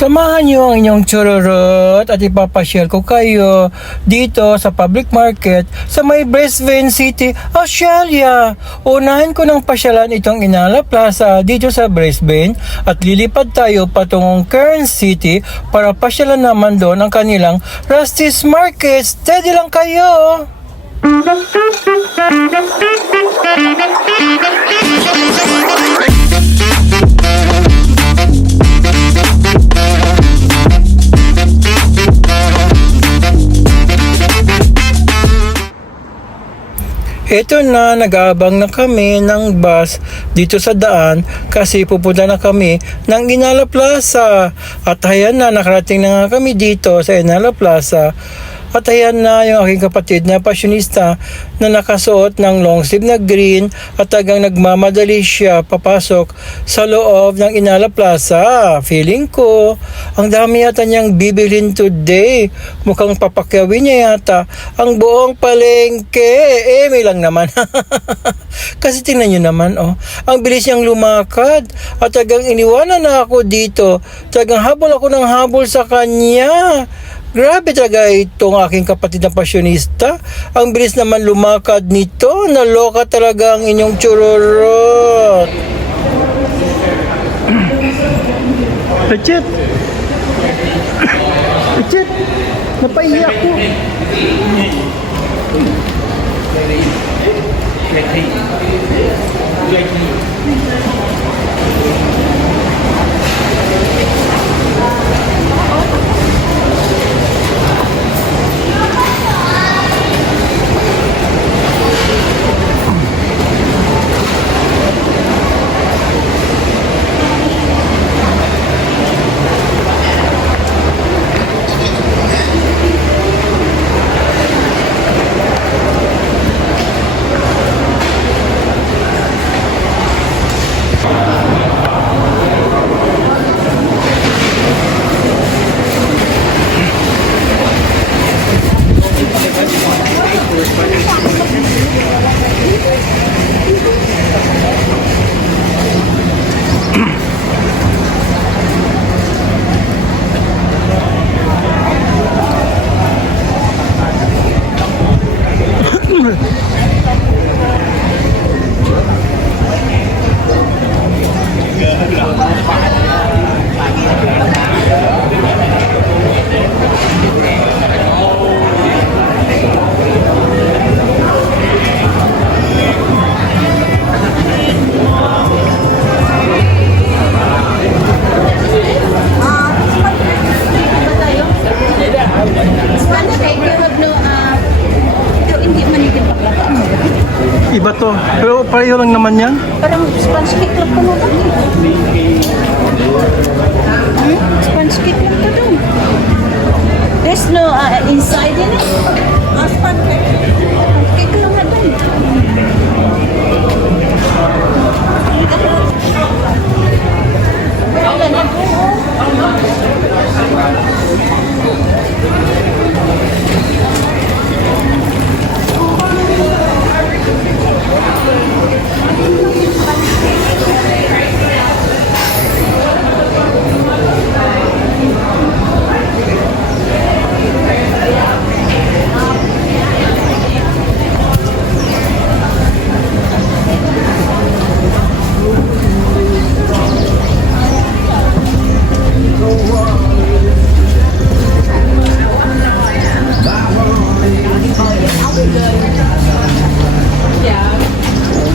Samahan niyo ang inyong chururot at ipapasyal ko kayo dito sa public market sa may Brisbane City, Australia. Unahin ko ng pasyalan itong Inala Plaza dito sa Brisbane at lilipad tayo patungong Cairns City para pasyalan naman doon ang kanilang Rusty's Market. Steady lang kayo! Ito na, nag-aabang na kami ng bus dito sa daan kasi pupunta na kami ng Inala Plaza. At ayan na, nakarating na nga kami dito sa Inala Plaza. At ayan na yung aking kapatid na pasyonista na nakasuot ng long sleeve na green at tagang nagmamadali siya papasok sa loob ng Inala Plaza. Feeling ko, ang dami yata niyang bibilhin today. Mukhang papakyawin niya yata ang buong palengke. May lang naman. Kasi tingnan niyo naman, ang bilis niyang lumakad at tagang iniwanan na ako dito. Tagang habol ako ng habol sa kanya. Grabe talaga itong aking kapatid na pasyonista. Ang bilis naman lumakad nito. Naloka talaga ang inyong chururot. Richard! Richard! Napaiyak ko. Iba to. Pero pareho lang naman yan. Parang sponge cake lang pa naman. Sponge cake lang pa doon. There's no inside in it. Sponge cake. Cake lang na doon.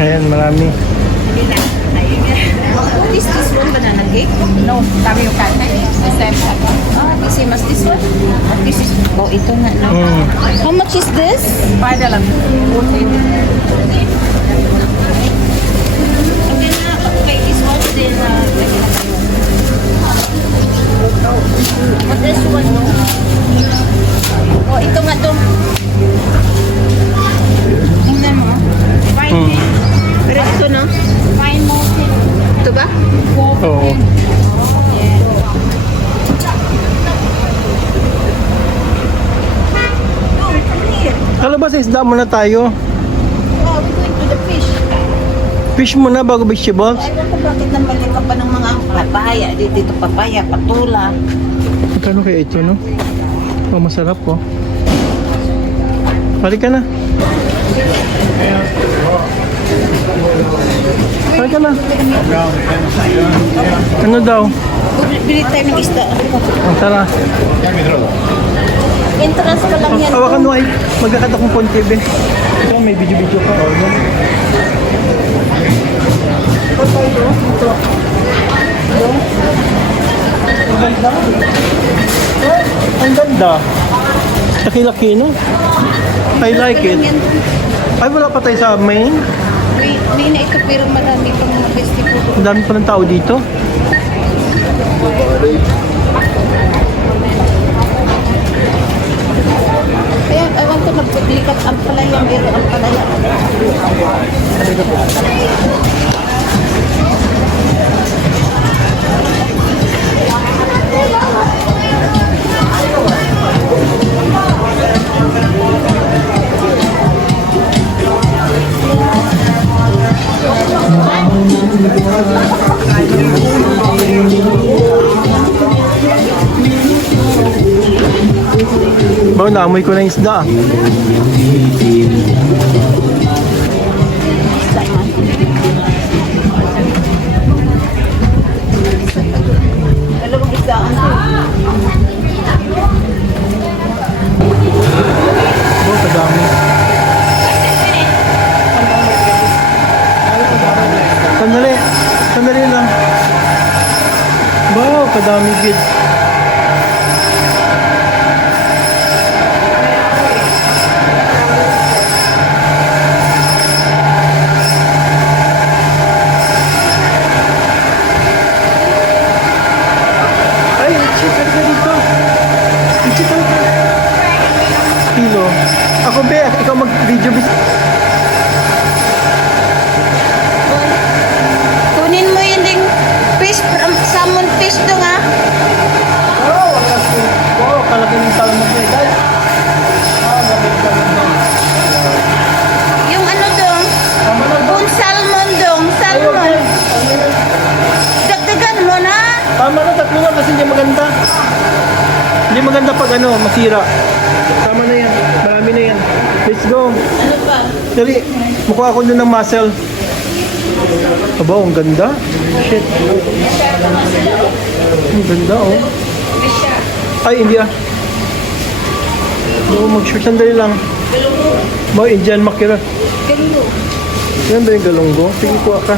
Ayan, marami. What is this one? Banana cake? No, dami yung kain. The same type. The same as this one? This is, ito na. No? How much is this? $5. Okay, this one then, what this one, no? Ito nga to. Tingnan mo. Fine. Pero ito, no? Fine mountain. Ito ba? Oo. Kalabas, isda muna tayo. Oh, we're going to the fish. Fish muna bago vegetables. Ewan ko bakit nambalik ka pa ng mga papaya. Dito papaya, patula. Magkano kaya ito, no? Oh, masarap po. Balik ka na. Balik ka na. Ano daw? Bili tayo ng isda. Ang tara. Entrance pa lang yan. Hawakan mo ay magkakat akong phone TV. Ito, may video-video pa. Oh, no? Ito. Ang ganda. Ang ganda. Laki-laki, no? I like it. Ay, wala pa tayo sa main. May na ito pero madami pang mga festival. Ang dami pa ng tao dito. Kaya ewan ko naglikat ang palaya, pero ang palaya. Bawa, naamoy ko na yung isda. Dalawang isdaan ko. Oh, kadami. Sandali. Sandali lang. Wow, kadami kids. Ay, check ka dito. Check ka. Kilo. Ako, be, ikaw mag-video bis. Kunin mo yun ding fish, salmon fish dong ha. Oh, wala ko. Oh, kalaki ng salmon ko. Guys. Ah, gamit ka naman. Yung ano dong, Tama na ba? kung salmon dong, salmon. Dagdagan mo na. Tama na, tatlo lang kasi hindi maganda. Hindi maganda pag ano, masira. Tama na yan. Marami na yan. Let's go. Ano pa? Dali, mukha ako dun ng muscle. Aba, ang ganda. Shit. Ang ganda, oh. Ay, hindi ah. Oo, mag-shoot. Sandali lang. Ba, Indian makira. Galungo. Yan ba yung galunggo? Sige, kuha ka.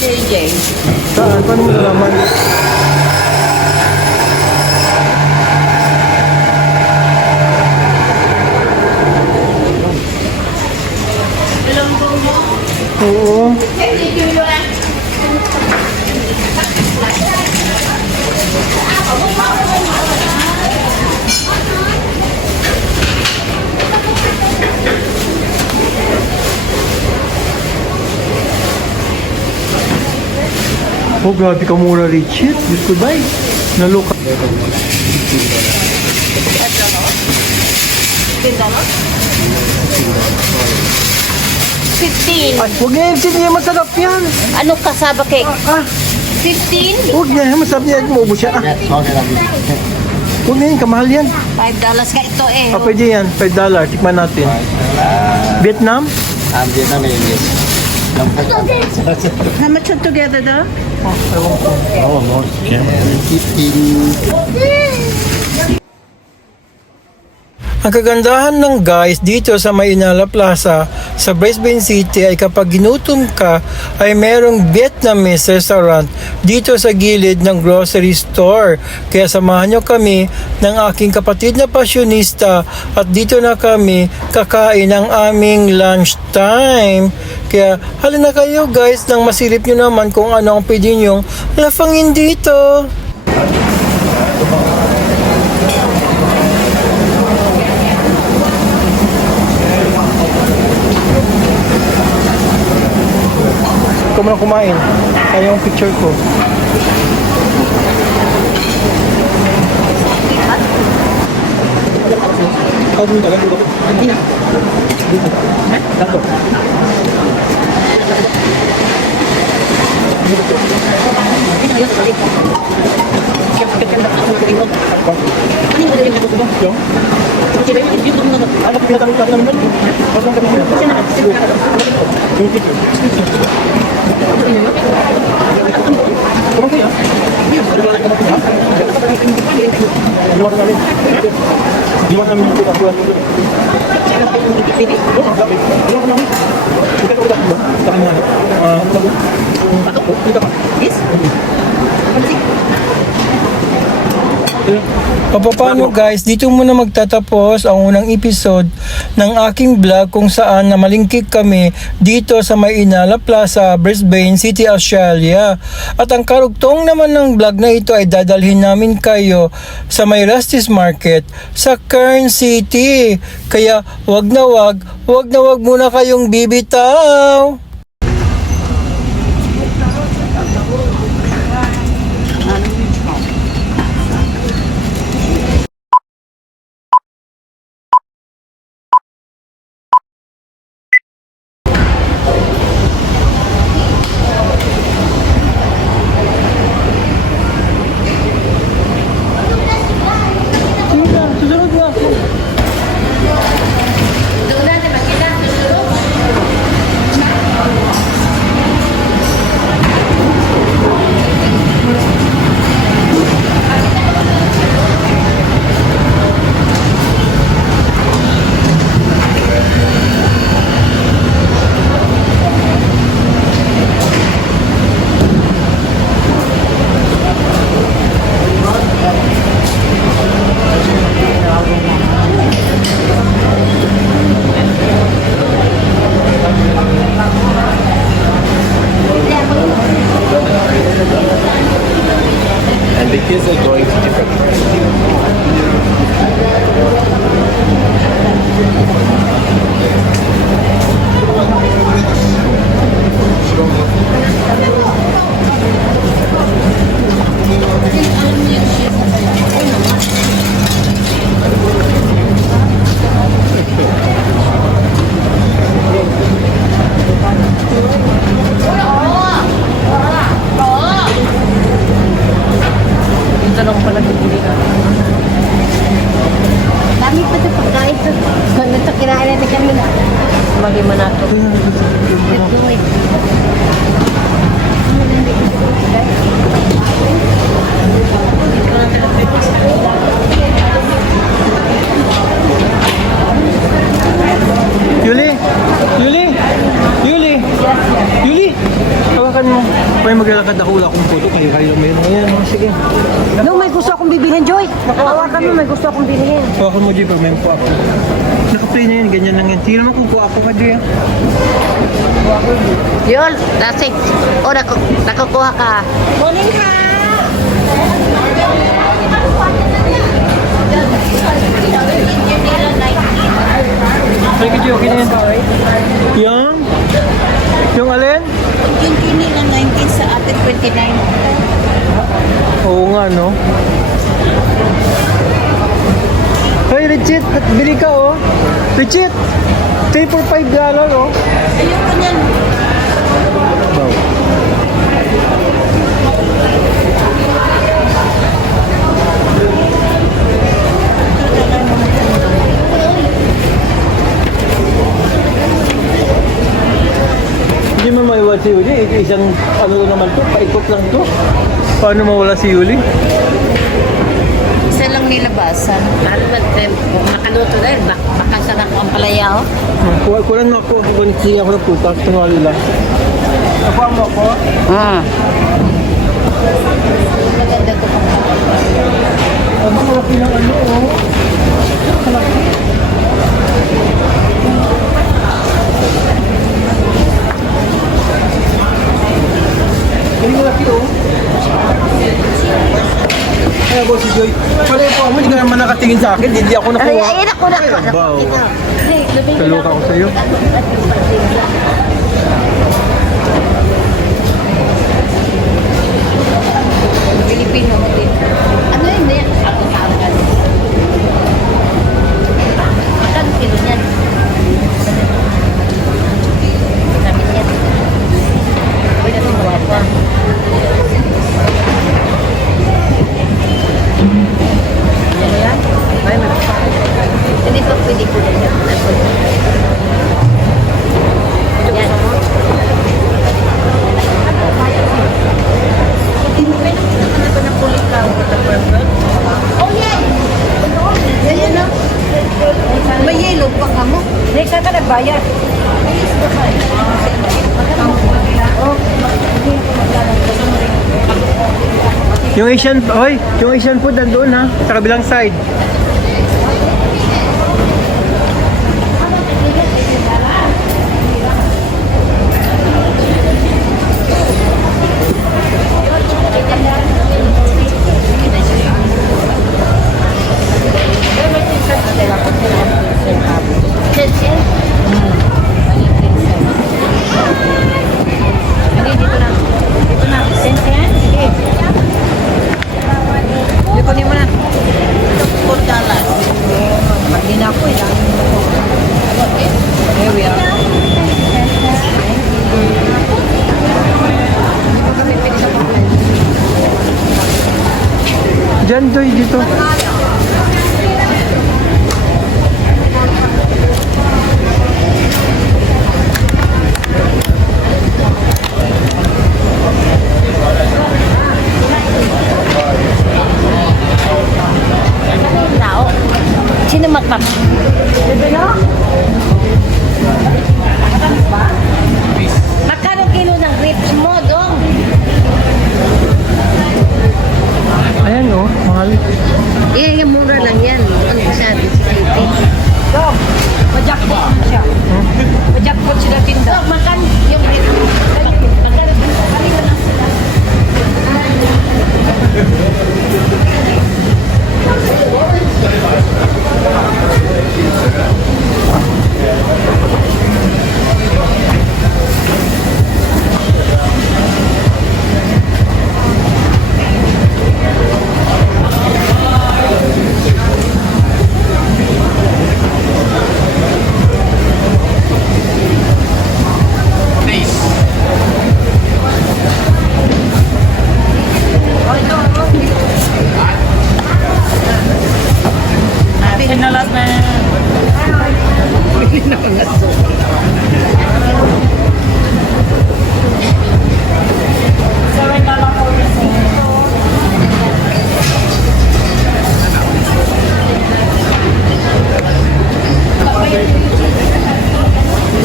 JJ. Saan? Paano mo nalaman? Galungo mo. Oo. Oh, grabe ka mura, Richard. Diyos ko, day. Naluka. $15. Ay, huwag na yan. Sige, masarap yan. Ano kasaba cake? Ah, 15? huwag na yan. Masarap yan. Maubos siya. Ah. Huwag na yan. Kamahal yan. $5 ka ito eh. Ah, pwede yan. $5. Tikman natin. Vietnam? Vietnam and English. How much together though? Oh, more. 15. Ang kagandahan ng guys dito sa Mayinala Plaza sa Brisbane City ay kapag ginutom ka ay merong Vietnamese restaurant dito sa gilid ng grocery store. Kaya samahan nyo kami ng aking kapatid na pasyonista at dito na kami kakain ang aming lunch time. Kaya halina kayo guys nang masilip nyo naman kung ano ang pwede nyong lafangin dito. Ikaw mo na kumain. Kaya yung picture ko. Dito talaga. Dito. Paano guys, dito muna magtatapos ang unang episode ng aking vlog kung saan na malingkik kami dito sa May Inala Plaza, Brisbane City, Australia. At ang karugtong naman ng vlog na ito ay dadalhin namin kayo sa May Rusty's Market sa Kern City. Kaya wag na wag muna kayong bibitaw. And the kids are going to different. Dami pa ito pagkain ito. Ito kinain natin kanina. Mag-ima na ito. Yuli! Hawakan mo. Pwede maglalakad ako, wala akong photo. Kayo mo yun. Ayan, sige. No, may gusto akong bibilhin, Joy. Hawakan mo, may gusto akong bilhin. Hawakan mo, Joy, pag may po ako. Naka-play na yun, ganyan lang yan. Sige naman kung kuha ako ka, Joy. Yun, that's it. O, nakukuha ka. Morning ka! Thank you, Joy. Okay na yan. Yung alin? Yung kinila 19 sa atin 29. Oo nga, no? Hey, Richit, bili ka, oh. Richit, 3 for $5, oh. Ayoko niyan. Wow. Hindi mo maiwan si Yuli. Isang ano naman to, paikot lang to. Paano mawala si Yuli? Isa lang nilabasan. Lalo ba, makaluto dahil baka sarap ang palaya, oh. Kulang na ako. Hindi ako nagputas. Tungali lang. Nakuha mo ako? Maganda ko pang Ang malaki ng ano, oh. Ang malaki, oh. Kaya po si Joy, pala po ako, hindi ka naman nakatingin sa akin, hindi ako nakuha. Ay, ako na. Wow. Kaluka ko sa'yo. Pilipino. Ano yun? Ako tawag. Magkano kilo niyan? Sabi niya. Pwede ito buwan pa. Yung Asian food nandoon ha, sa kabilang side. Diyan, Joy, dito. Tao. Sino magpap? Magkano kilo ng grapes mo, Dong? Ayan oh, mahal. Eh, yung mura lang yan. Ano siya? Dong, majakpot siya. Majakpot sila tinda. Dong, makan yung grapes. Magkano kilo ng sila?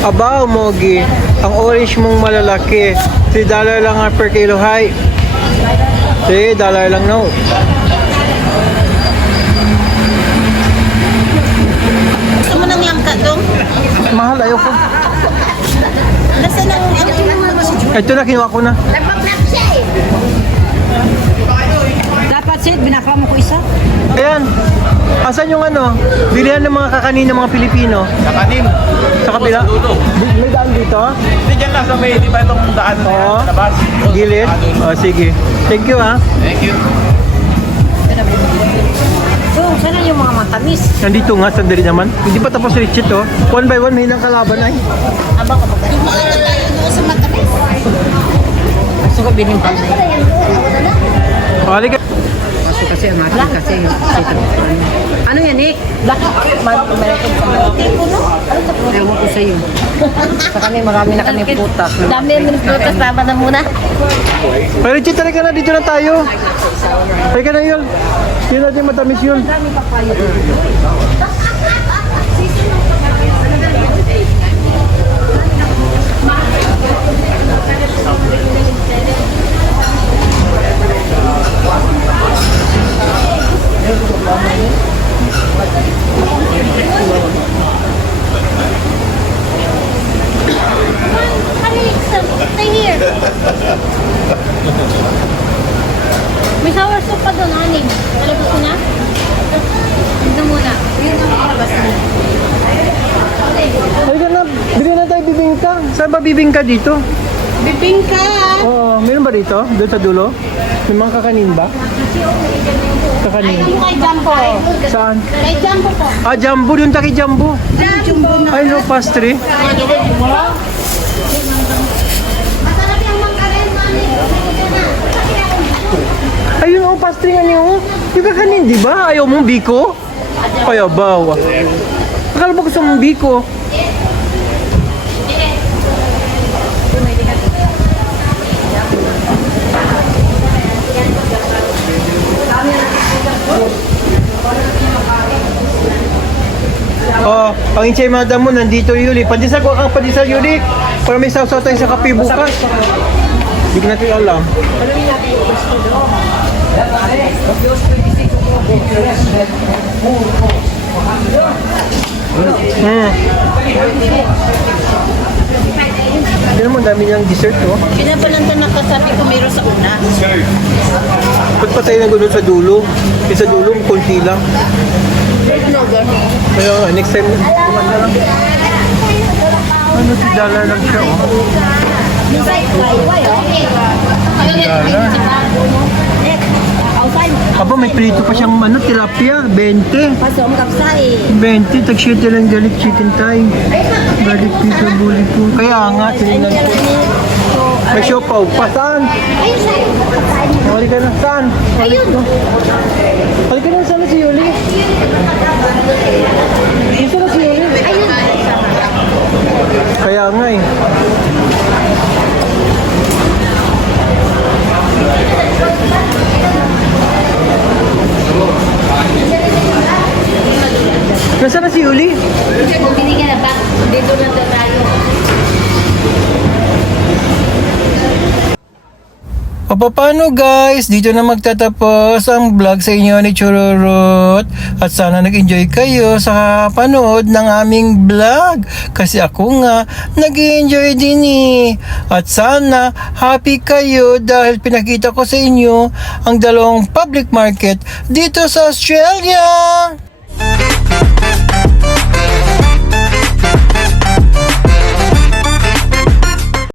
Aba, Mogi, ang orange mong malalaki. $3 lang nga per kilo. Hi. $3 lang, no. Gusto mo ng langka, Dong? Mahal, ayoko. Nasaan ang kinuha mo si Jude? Ito na, kinuha ko na. Nagpa-black siya eh. Dapat Sid, binaka mo ko isa. Ayan. Asan yung ano? Bilihan ng mga kakanin ng mga Pilipino. Sa kanin. Sa kabila? Dulo. May daan dito? Hindi dyan lang sa may, di ba itong daan na Oo. yan, sa labas? Gilid? Oh, sige. Thank you ha. Thank you. So, sana yung mga matamis? Nandito nga, sandali naman. Hindi pa tapos Richard oh. One by one, may nang kalaban ay. Abang ka ba? Yung mga tayo doon sa matamis. Gusto ko binimpal na yun. Oh, halika. Kasi ang atin kasi ano yan eh? Black. American tipo, no? Ewan ko sa'yo. Sa kami marami na kami putas. Dami yung prutas, tama na muna. Ay, Richard, talaga na. Dito na tayo. Halika na yun. Yun natin matamis yun. Stay here. May sour soup pa doon, honey. Wala gusto na? Ito muna. Yun ang labas na. Halika na. Bili na tayo bibingka. Saan ba bibingka dito? Bibingka! Oo, meron ba dito? Doon sa dulo? May mga kakanin ba? Kakanin. Yung kay Jumbo. Saan? Kay Jumbo po. Ah, Jumbo. Doon tayo kay Jumbo. Jumbo na. Ay, no, pastry. Masarap yung mangkarin, honey. Ayun, oh, pastry nga niyo. Yung kakanin, di ba? Ayaw mong biko? Ay, abaw. Akala ba gusto mong biko? Oh, ang insay madam mo nandito Yuli. Pandesal ko ang pandesal Yuli. Para may sausaw tayo sa kape bukas. Hindi ko natin alam. dami niyang dessert, oh. Pinapananta na kasabi ko meron sa una. Ba't pa tayo nagulot sa dulo? Eh, sa dulo, konti lang. No, gano'n. Kaya nga, next time, kuman na lang. Ano, sidala lang siya, oh. Aba, may prito pa siyang ano, tilapia, 20. 20, tag-shit lang galit chicken thigh. Galit pito, buli po. Kaya nga, tinignan ko. May siopaw pa, saan? Hali ka na, saan? Hali ka na, saan na si Yuli? Gusto na si Yuli? Kaya nga eh. Nasaan na si Yuli? Binigyan na ba? Dito na tayo. O paano guys, dito na magtatapos ang vlog sa inyo ni Chururut. At sana nag-enjoy kayo sa panood ng aming vlog. Kasi ako nga, nag-enjoy din eh. At sana happy kayo dahil pinakita ko sa inyo ang dalawang public market dito sa Australia.